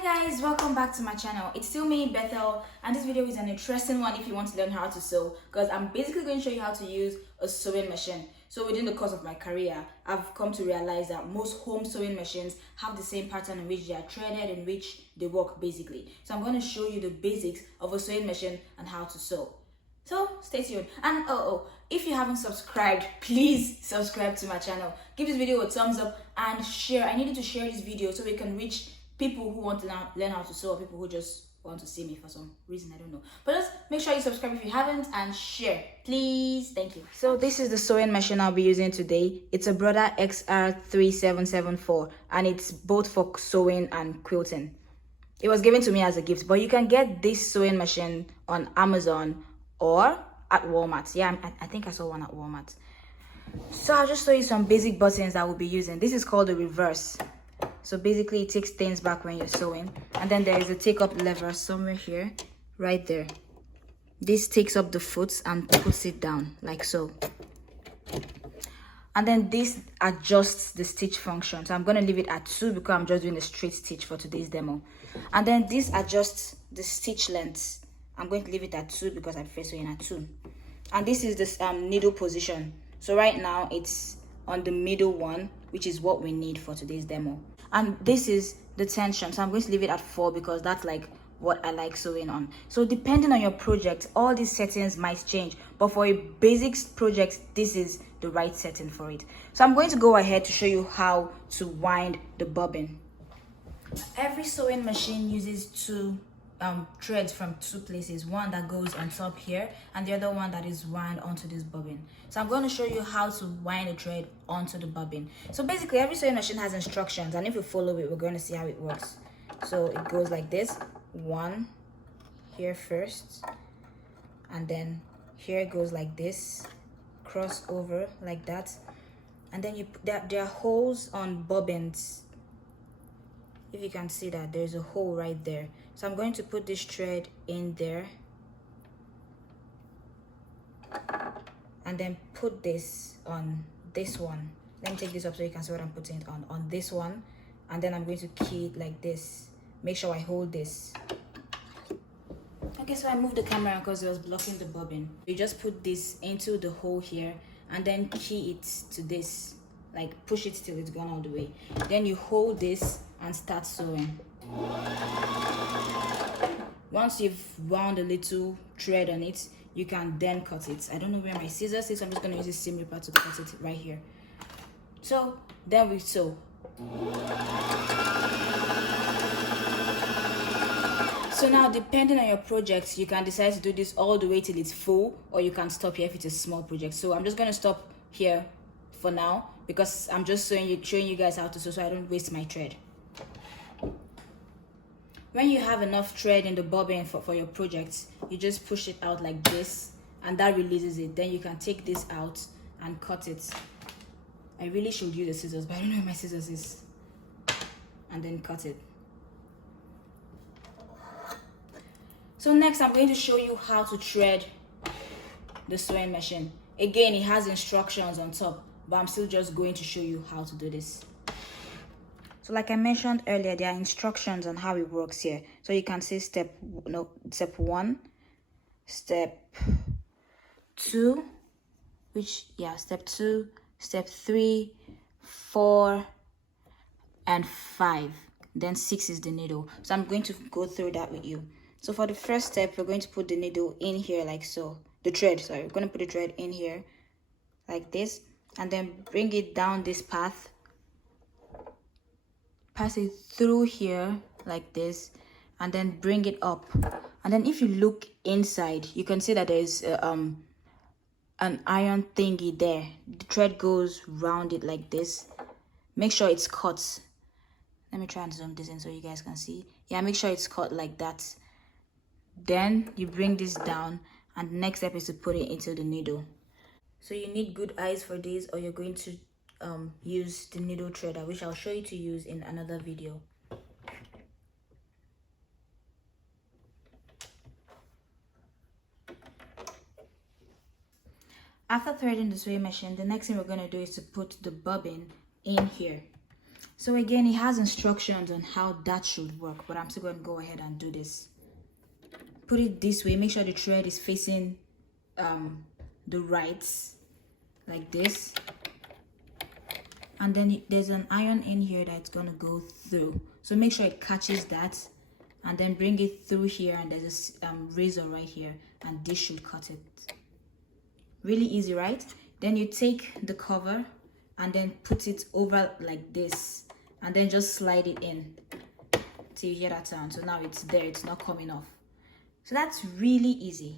Hi guys, welcome back to my channel. It's still me, Bethel, and this video is an interesting one if you want to learn how to sew, because I'm basically going to show you how to use a sewing machine. So within the course of my career, I've come to realize that most home sewing machines have the same pattern in which they are threaded, in which they work basically. So I'm going to show you the basics of a sewing machine and how to sew. So stay tuned. And if you haven't subscribed, please subscribe to my channel. Give this video a thumbs up and share. I need you to share this video so we can reach people who want to learn how to sew, or people who just want to see me for some reason, I don't know. But just make sure you subscribe if you haven't and share, please. Thank you. So this is the sewing machine I'll be using today. It's a Brother XR3774 and it's both for sewing and quilting. It was given to me as a gift, but you can get this sewing machine on Amazon or at Walmart. Yeah, I think I saw one at Walmart. So I'll just show you some basic buttons that we'll be using. This is called the reverse. So basically it takes things back when you're sewing, and then there is a take up lever somewhere here, right there. This takes up the foot and puts it down like so, and then this adjusts the stitch function. So I'm going to leave it at 2 because I'm just doing a straight stitch for today's demo. And then this adjusts the stitch length. I'm going to leave it at 2 because I prefer sewing at 2. And this is this needle position. So right now it's on the middle one, which is what we need for today's demo. And this is the tension, so I'm going to leave it at 4 because that's like what I like sewing on. So depending on your project, all these settings might change, but for a basic project, this is the right setting for it. So I'm going to go ahead to show you how to wind the bobbin. Every sewing machine uses two threads from 2 places, one that goes on top here and the other one that is wound onto this bobbin. So I'm going to show you how to wind a thread onto the bobbin. So basically every sewing machine has instructions, and if you follow it, we're going to see how it works. So it goes like this: 1 here first, and then here it goes like this, cross over like that, and then there are holes on bobbins. If you can see that there's a hole right there. So I'm going to put this thread in there and then put this on this one. Let me take this up so you can see what I'm putting it on this one, and then I'm going to key it like this. Make sure I hold this. Okay, so I moved the camera because it was blocking the bobbin. You just put this into the hole here and then key it to this, like push it till it's gone all the way. Then you hold this and start sewing. Once you've wound a little thread on it, you can then cut it. I don't know where my scissors is, so I'm just going to use this seam ripper to cut it right here. So then we sew. So now, depending on your project, you can decide to do this all the way till it's full, or you can stop here if it's a small project. So I'm just going to stop here for now because I'm just showing you guys how to sew so I don't waste my thread. When you have enough thread in the bobbin for your project, you just push it out like this and that releases it. Then you can take this out and cut it. I really should use the scissors, but I don't know where my scissors is. And then cut it. So next I'm going to show you how to thread the sewing machine. Again, it has instructions on top, but I'm still just going to show you how to do this. So like I mentioned earlier, there are instructions on how it works here. So you can see step 1, step 2, step 2, step 3, 4, and 5. Then 6 is the needle. So I'm going to go through that with you. So for the first step, we're going to put the needle in here like so. The thread, sorry. We're going to put the thread in here like this, and then bring it down this path. Pass it through here like this, and then bring it up. And then if you look inside, you can see that there's an iron thingy there. The thread goes round it like this. Make sure it's cut. Let me try and zoom this in so you guys can see. Yeah, make sure it's cut like that. Then you bring this down, and the next step is to put it into the needle. So you need good eyes for this, or you're going to use the needle threader, which I'll show you to use in another video. After threading the sewing machine, the next thing we're going to do is to put the bobbin in here. So again, it has instructions on how that should work, but I'm still going to go ahead and do this. Put it this way, make sure the thread is facing the right, like this. And then there's an iron in here that's going to go through. So make sure it catches that, and then bring it through here, and there's a razor right here, and this should cut it. Really easy, right? Then you take the cover and then put it over like this, and then just slide it in till you hear that sound. So now it's there, it's not coming off. So that's really easy.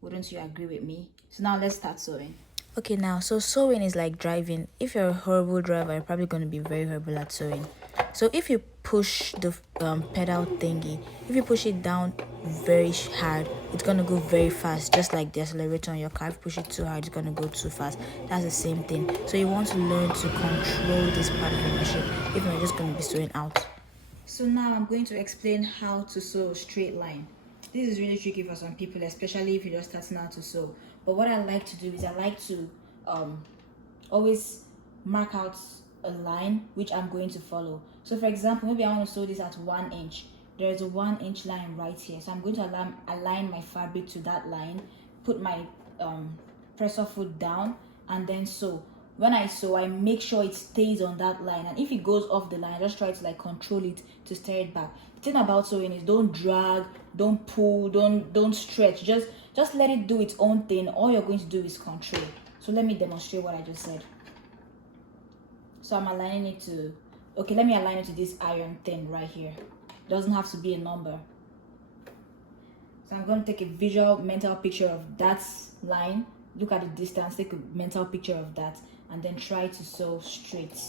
Wouldn't you agree with me? So now let's start sewing. Okay, now so sewing is like driving. If you're a horrible driver, you're probably going to be very horrible at sewing. So if you push the pedal thingy, if you push it down very hard, it's going to go very fast, just like the accelerator on your car. If you push it too hard, it's going to go too fast. That's the same thing. So you want to learn to control this part of your machine if you're just going to be sewing out. So now I'm going to explain how to sew a straight line. This is really tricky for some people, especially if you're just starting out to sew. But what I like to do is I like to always mark out a line which I'm going to follow. So for example, maybe I want to sew this at 1 inch. There is a 1 inch line right here. So I'm going to align my fabric to that line, put my presser foot down, and then sew. When I sew, I make sure it stays on that line, and if it goes off the line, I just try to like control it to steer it back. The thing about sewing is don't drag, don't pull, don't stretch. Just let it do its own thing. All you're going to do is control. So let me demonstrate what I just said. So I'm aligning it to, okay, let me align it to this iron thing right here. It doesn't have to be a number. So I'm going to take a visual mental picture of that line. Look at the distance, take a mental picture of that, and then try to sew straight.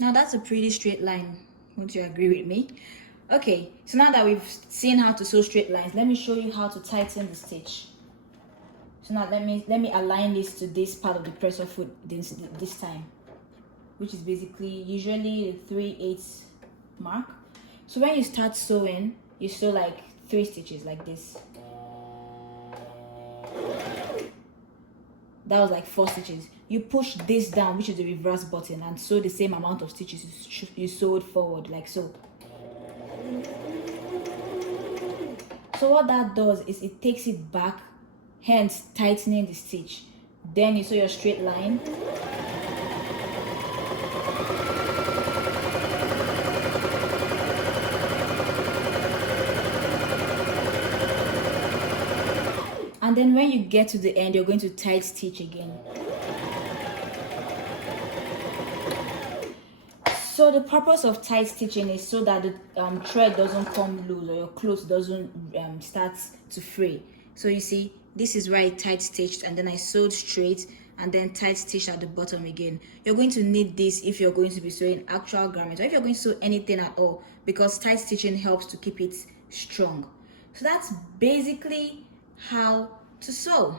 Now that's a pretty straight line. Won't you agree with me? Okay, so now that we've seen how to sew straight lines, let me show you how to tighten the stitch. So now let me align this to this part of the presser foot this time, which is basically usually the 3/8 mark. So when you start sewing, you sew like 3 stitches like this. That was like 4 stitches. You push this down, which is the reverse button, and sew the same amount of stitches you sewed forward, like so. So what that does is it takes it back, hence tightening the stitch. Then you sew your straight line. And then when you get to the end, you're going to tight stitch again. So the purpose of tight stitching is so that the thread doesn't come loose, or your clothes doesn't start to fray. So you see, this is where I tight stitched, and then I sewed straight, and then tight stitched at the bottom again. You're going to need this if you're going to be sewing actual garments, or if you're going to sew anything at all, because tight stitching helps to keep it strong. So that's basically how to sew.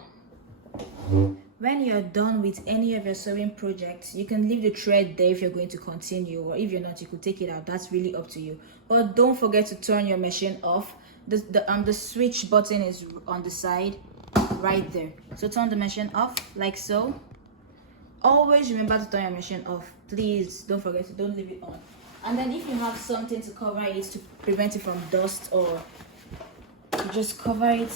When you're done with any of your sewing projects, you can leave the thread there if you're going to continue, or if you're not, you could take it out. That's really up to you. But don't forget to turn your machine off. The switch button is on the side right there. So turn the machine off like so. Always remember to turn your machine off. Please don't forget to, don't leave it on. And then if you have something to cover it to prevent it from dust, or you just cover it,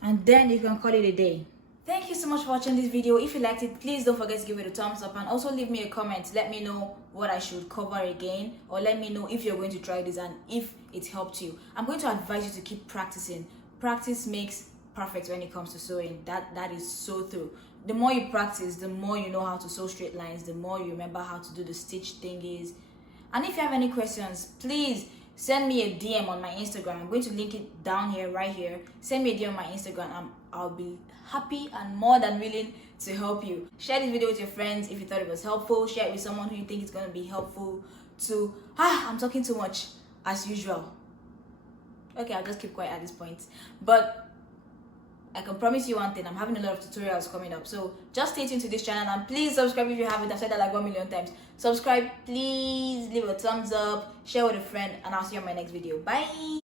and then you can call it a day. Thank you so much for watching this video. If you liked it, please don't forget to give it a thumbs up, and also leave me a comment. Let me know what I should cover again, or let me know if you're going to try this and if it helped you. I'm going to advise you to keep practicing. Practice makes perfect when it comes to sewing. That is so true. The more you practice, the more you know how to sew straight lines, the more you remember how to do the stitch thingies. And if you have any questions, please send me a DM on my Instagram. I'm going to link it down here, right here. Send me a DM on my Instagram. I'll be happy and more than willing to help you. Share this video with your friends if you thought it was helpful. Share it with someone who you think is going to be helpful to. I'm talking too much as usual. Okay, I'll just keep quiet at this point. But I can promise you one thing, I'm having a lot of tutorials coming up. So just stay tuned to this channel, and please subscribe if you haven't. I've said that like 1,000,000 times. Subscribe, please leave a thumbs up, share with a friend, and I'll see you on my next video. Bye.